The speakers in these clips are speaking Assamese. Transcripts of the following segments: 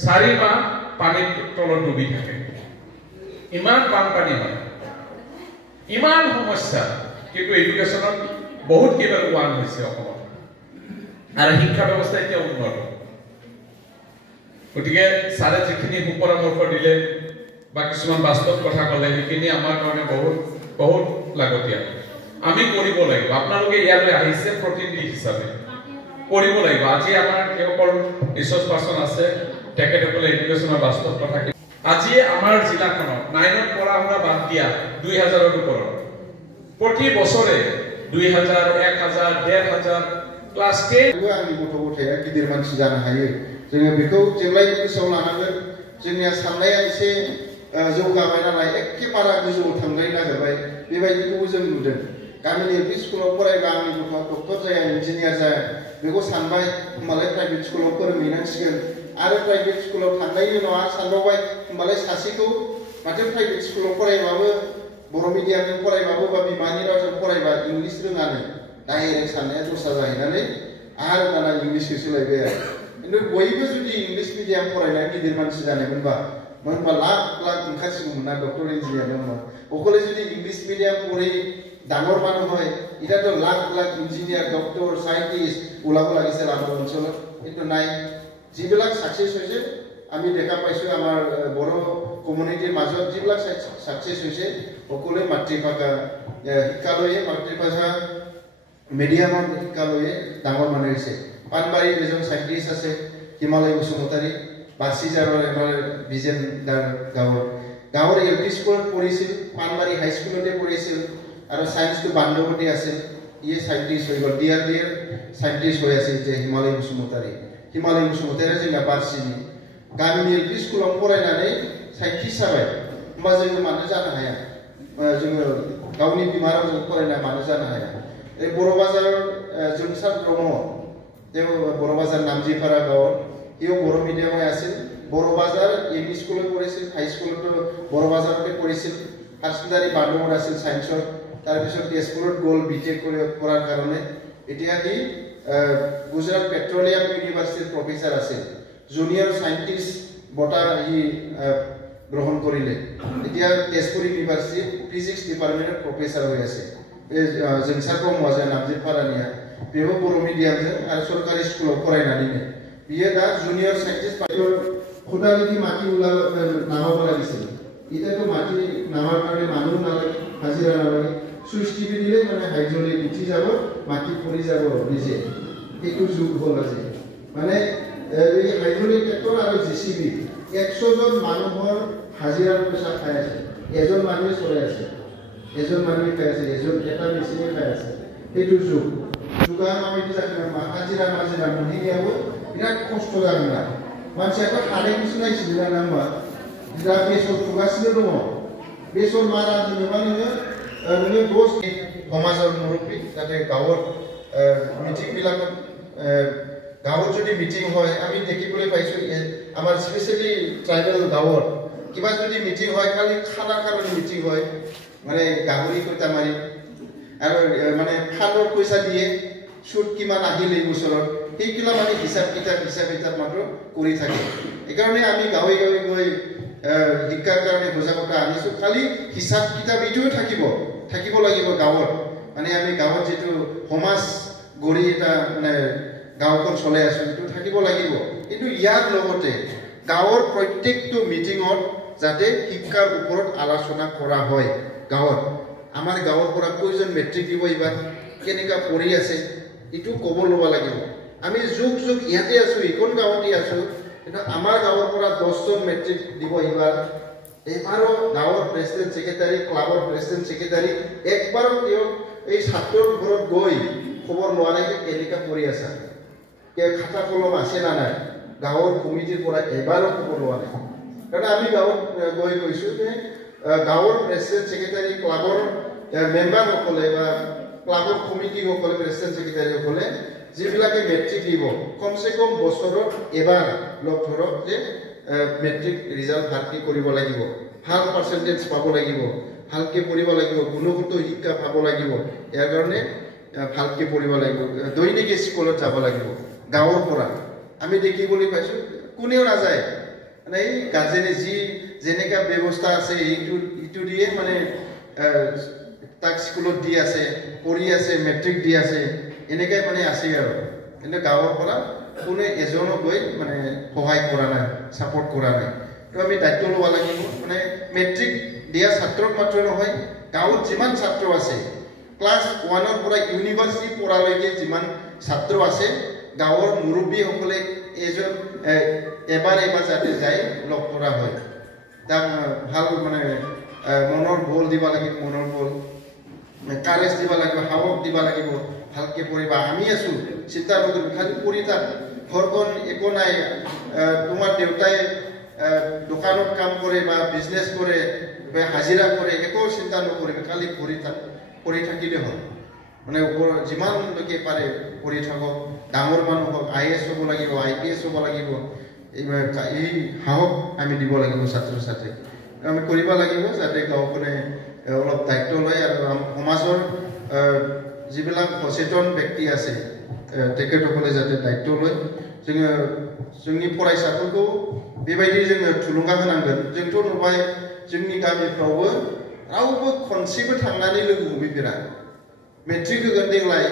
4 মাহ পানীৰ তলত ডুবি থাকে ইমান বানপানী হয় ইমান সমস্যা কিন্তু এডুকেশ্যনত বহুত কিবা ওৱান হৈছে অসমত আৰু শিক্ষা ব্যৱস্থা এতিয়া উন্নত গতিকে ছাৰে যিখিনি সুপৰামৰ্শ দিলে বা কিছুমান বাস্তৱ কথা ক'লে সেইখিনি আমাৰ কাৰণে বহুত লাগতিয়াল আমি কৰিব লাগিব আপোনালোকে ইয়ালৈ আহিছে প্ৰতিনিধি হিচাপে কৰিব লাগিব আজি আমাৰ কেৱল ৰিসোৰ্স পাৰ্সন আছে তেখেতসকলে এডুকেশ্যনৰ বাস্তৱ কথা আজি আমাৰ জিলাখনত 9ত পঢ়া শুনা বাদ দিয়া 2000ৰ ওপৰত প্ৰতি বছৰে 2000 1000 1500 ক্লাস 10 आंनि गथ' गथाया गिदिर मानसि जानो हायो जोङो बेखौ जेब्लायबो गोसोआव लानांगोन जोंनिया साननाया एसे जौगाबाय नालाय एखेबारे गोजौआव थांनो नागिरबाय बेबायदिखौबो जों नुदों गामिनि एलपि स्कुलाव फरायबा आंनि गथ'आ डक्टर जाया इन्जिनियार जाया बेखौ सानबाय होमबालाय प्राइभेट स्कुलाव फोरोंहैनांसिगोन आरो प्राइभेट स्कुलाव थांनायनि उनाव आरो सानबावबाय होमबालाय सासेखौ माथो प्राइभेट स्कुलाव फरायबाबो बर' मिडियामजों फरायबाबो बा बिमानि रावजों फरायबा इंलिस रोङानो डाइरेक्ट साननाया दस्रा जाहैनानै आरो दाना इंलिसखौ सोलायबाय आरो खिन्थु बयबो जुदि इंलिस मिडियाम फरायनानै गिदिर मानसि जानायमोनबा लाख लाख ओंखारसिगौमोन ना डक्टर इन्जिनियार होनबा अकले जुदि इंलिस मिडियाम पढ़ी डाঙर मानुह হয় এটাতো lakh lakh engineer doctor scientist ওলাব লাগিছিল আমাৰ অঞ্চলত কিন্তু নাই যিবিলাক সাকসেস হৈছে আমি দেখা পাইছো আমাৰ বড় কমিউনিটিৰ মাজত যিবিলাক সাকসেস হৈছে অকলে মাতৃভাষা শিক্ষালয়ে মাতৃভাষা মিডিয়ামৰ শিক্ষালয়ে ডাঙৰ মানুহ হৈছে পানবাৰী এজন সায়েন্টিস্ট আছে হিমালয় বসুমতাৰী বাসিজাৰৰ আমাৰ বিজেন গাঁৱৰ এলপি স্কুলত পঢ়িছিল পানবাৰী হাই স্কুলতে পঢ়িছিল আৰু সায়েন্সটো বান্ধৱতী আছিল ইয়ে সায়েন্টিস্ট হৈ গ'ল ডিয়াৰ সায়েন্টিস্ট হৈ আছিল যে হিমালয় বসুমতাৰী जोंना बारसिनि गामिनि एलपि स्कुलाव फरायनानै साइन्टिस्ट जाबाय होमबा जोङो मानो जानो हाया जोङो गावनि बिमा रावजों फरायना मानो जानो हाया ए बर' बाजार जोंसार ब्रह्म जे बर' बाजार नामजिपारा गाव इयो बर' मिडियामে আছিল बर' बाजार एमइ स्कुलाव পঢ়িছিল হাই স্কুলতো बर' बाजारতে পঢ়িছিল হাসদাৰী বান্দৰ আছিল সায়েন্সৰ তাৰ পিছত তেজপুৰত গ'ল বিটেক কৰাৰ কাৰণে এতিয়া কি गुजरात पेट्रोलियम यूनिवर्सिटी प्रोफेसर আছে জুনিয়ৰ সায়েন্টিস্ট বটা হি গ্ৰহণ কৰিলে এতিয়া তেজপুৰ ইউনিভাৰ্চিটি ফিজিক্স ডিপাৰ্টমেন্টৰ প্ৰফেসৰ হৈ আছে जोंसार ब्रह्म যে नामजिपारानिया बेबो बर' मिडियामजों आरो सरकारि स्कुलाव फरायनानैनो बियो दा जुनियर साइन्टिस्ट पार्टीर खुदालिनि माटी नामाव লাগিছিল এটাতো মাটি নামাৰ কাৰণে মানুহ নালাগে হাজিৰা নালাগে সুইচ টিপি দিলে মানে হাইড্ৰোলিক উঠি যাব মাটি পৰি যাব নিজে এইটো যুগ হ'ল আছে মানে এই হাইড্ৰোলিক ট্ৰেক্টৰ আৰু জেসিবি 100 জন মানুহৰ হাজিৰাৰ পইচা খাই আছে এজন মানুহে চলাই আছে এজন মানুহে খাই আছে এজন এটা মেচিনে খাই আছে এইটো যুগ যুগাৰ মামিটো জানো হাজিৰা মহিলাও বিৰাট কষ্ট জানো না মানसियाबो हानाय কিছু নাইছিল না নামা दा बेसर फुगासिनो दङ बेसर मारा होनोबा नोङो दस समाजर मुरब्बी जाहाथे गाँवर मिटिं বিলাকত गाँवर যদি মিটিং হয় আমি দেখিবলৈ পাইছো আমাৰ স্পেশালি ট্ৰাইবেল গাঁৱত কিবা যদি মিটিং হয় খালি খানাৰ কাৰণে মিটিং হয় মানে গাহৰি কটা মাৰি আৰু মানে ফালৰ পইচা দিয়ে সুদ কিমান আহিলে এই বছৰত সেইকিলা মানে হিচাপ কিতাপ মাত্ৰ কৰি থাকে এইকাৰণে আমি গাঁৱে গৈ শিক্ষাৰ কাৰণে সজাগতা আনিছো খালি হিচাপ কিতাপ ইটোও থাকিব লাগিব গাঁৱত মানে আমি গাঁৱত যেটো সমাজ গঢ়ি এটা মানে গাঁওখন চলাই আছো ইটো থাকিব লাগিব কিন্তু ইয়াৰ লগতে গাঁৱৰ প্ৰত্যেকটো মিটিংত যাতে শিক্ষাৰ ওপৰত আলোচনা কৰা হয় গাঁৱত আমাৰ গাঁৱৰ পৰা কয়জন মেট্ৰিক দিব এবাৰ কেনেকা পঢ়ি আছে ইটো ক'ব ল'ব লাগিব আমি যুগ ইয়াতে আছো ইকন গাঁৱতে আছো কিন্তু আমাৰ গাঁৱৰ পৰা 10 জন মেট্ৰিক দিব এবাৰো গাঁৱৰ প্ৰেসিডেন্ট সেক্ৰেটাৰী ক্লাবৰ প্ৰেসিডেন্ট সেক্ৰেটাৰী একবাৰো তেওঁ এই ছাত্ৰৰ ঘৰত গৈ খবৰ লোৱা নাই যে কেনেকা পঢ়ি আছে কে খাতা কলম আছে না নাই গাঁৱৰ কমিটিৰ পৰা এবাৰো খবৰ লোৱা নাই কাৰণ আমি গাঁৱত গৈ কৈছো যে গাঁৱৰ প্ৰেসিডেন্ট সেক্ৰেটাৰী ক্লাবৰ মেম্বাৰ সকলে বা ক্লাবৰ কমিটি সকলে প্ৰেসিডেন্ট সেক্ৰেটাৰী সকলে যিবিলাকে মেট্ৰিক দিব কমসে কম বছৰত এবাৰ লগ ধৰক যে মেট্ৰিক ৰিজাল্ট ভালকৈ কৰিব লাগিব ভাল পাৰ্চেন্টেজ পাব লাগিব ভালকৈ পঢ়িব লাগিব গুণগত শিক্ষা পাব লাগিব ইয়াৰ কাৰণে ভালকৈ পঢ়িব লাগিব দৈনিক স্কুলত যাব লাগিব গাঁৱৰ পৰা আমি দেখিবলৈ পাইছো কোনেও নাযায় মানে এই গাৰ্জেনে যি যেনেকা ব্যৱস্থা আছে এইটো দিয়ে মানে তাক স্কুলত দি আছে পঢ়ি আছে মেট্ৰিক দি আছে এনেকৈ মানে আছে আৰু কিন্তু গাঁৱৰ পৰা কোনো এজনো গৈ মানে সহায় কৰা নাই ছাপোৰ্ট কৰা নাই তো আমি দায়িত্ব ল'ব লাগিব মানে মেট্ৰিক দিয়া ছাত্ৰক মাত্ৰ নহয় গাঁৱত যিমান ছাত্ৰ আছে ক্লাছ 1ৰ পৰা ইউনিভাৰ্চিটি পঢ়ালৈকে যিমান ছাত্ৰ আছে গাঁৱৰ মুৰব্বীসকলে এজন এবাৰ যাতে যায় লগ কৰা হয় তাক ভাল মানে মনৰ বল দিব লাগিব মনৰ বল কাৰেজ দিব লাগিব সাহস দিব লাগিব ভালকৈ পঢ়িবা আমি আছোঁ চিন্তা নকৰিব খালি পঢ়ি থাক ঘৰখন একো নাই তোমাৰ দেউতাই দোকানত কাম কৰে বা বিজনেছ কৰে বা হাজিৰা কৰে একো চিন্তা নকৰিব খালি পঢ়ি থাকিলে হ'ল মানে যিমানলৈকে পাৰে পঢ়ি থাকক ডাঙৰ মানুহ হওক IAS হ'ব লাগিব IPS হ'ব লাগিব এই সাহস আমি দিব লাগিব ছাত্ৰ ছাত্ৰীক আমি কৰিব লাগিব যাতে গাঁওখনে অলপ দায়িত্ব লয় আৰু সমাজৰ যিবিলাক সচেতন ব্যক্তি আছে তেখেতসকলে যাতে দায়িত্ব লয় जोंनि फरायसाफोरखौ बेबायदि जोङो थुलुंगा होनांगोन जोंथ' नुबाय जोंनि गामिफ्रावबो रावबो खनसेबो थांनानै लोगो हमहैफेरा मेट्रिक होगोन देग्लाय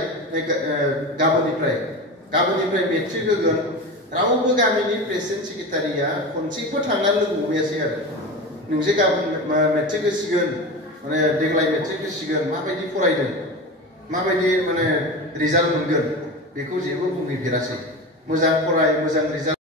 गाबोननिफ्राय मेट्रिक होगोन रावबो गामिनि प्रेसिडेन्ट सेक्रेटारिया खनसेबो थांनानै लोगो हमहैयासै आरो नोंजे गाबोन मेट्रिक होसिगोन माने देग्लाय मेट्रिक होसिगोन माबायदि फरायदों माबायदि माने रिजाल्ट मोनगोन बेखौ जेबो बुंहैफेरासै मोजां फराय मोजां रिजाल्ट